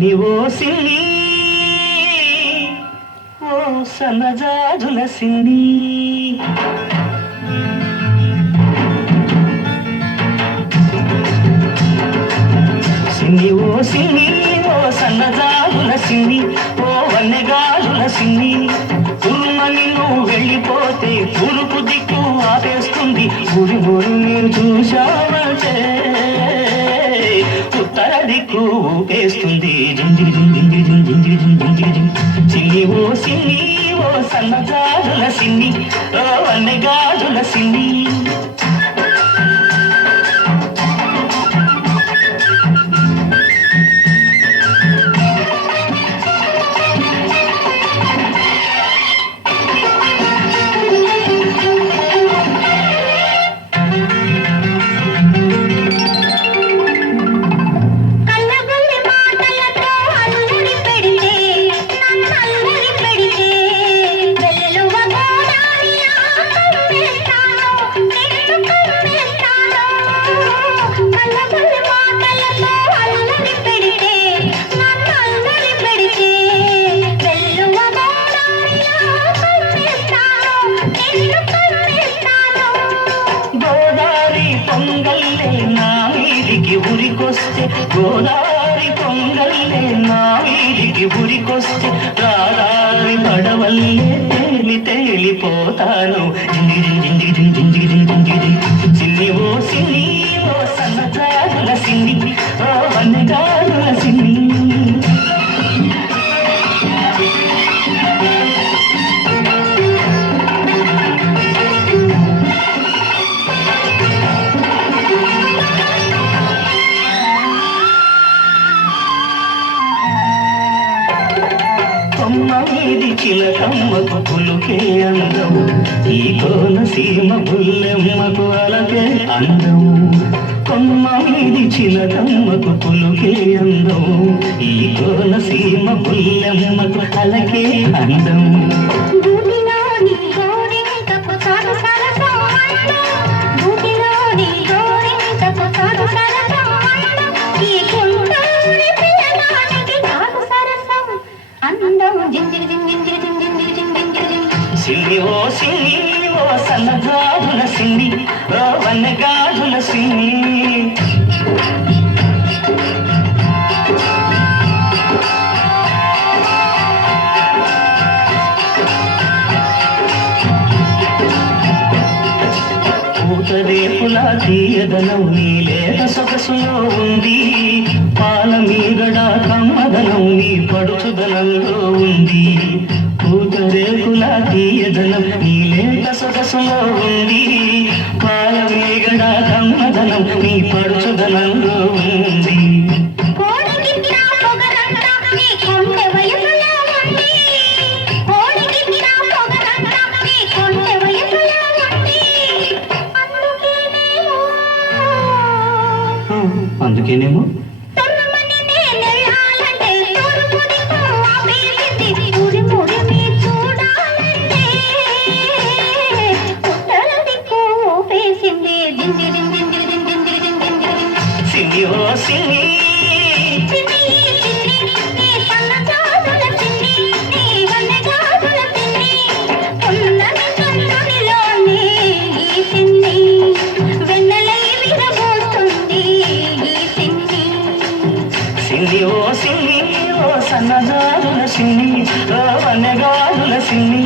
సిన్ని ఓ సిల్లి ఓ సన్నజాజుల సిల్లి సిల్లి ఓ సిల్లి ఓ సన్నజాజుల సిల్లి ఓ వన్నెగాజుల సిల్లి ఉరుమని నువ్వు వెళ్ళిపోతే పురుపు దిక్కు ఆపేస్తుంది. గురి గురి నేను చూశావంటే. ఉత్తర దిక్కు జుంజిరి జుంజిరి జుంజిరి జింజిరి సిన్ని ఓ సిన్ని ఓ సన్నగాజుల సిన్ని ఓ అన్నగాజుల సిన్ని గోదావరి పొంగల్లే నా వీధికి ఉరికొస్తే రాదారి పడవల్లే తేలి తేలిపోతాను జింజిరి జింజిరి జింజిరి మీది పులుకే అందం. ఈ కోనసీమ పుల్లెమ్మకు అలకే అందం. కొమ్మ ఇది చిలకమ్మకు పులుకే అందం. ఈ కోనసీమ పుల్లెమ్మకు అలకే అందం. జింజిరి ఓ సిన్ని ఓ సన్నగాజుల సిన్ని ఓ వన్నగాజుల సిన్ని పూతరేపుల తీయదనం నీలే సొగసులో ఉంది. సొగసులో ఉంది. పాల మీగడ కమ్మదనం నీ పడుచుదనంలో ఉంది. సన్నజాజుల సిన్ని వనగాజుల సిన్ని.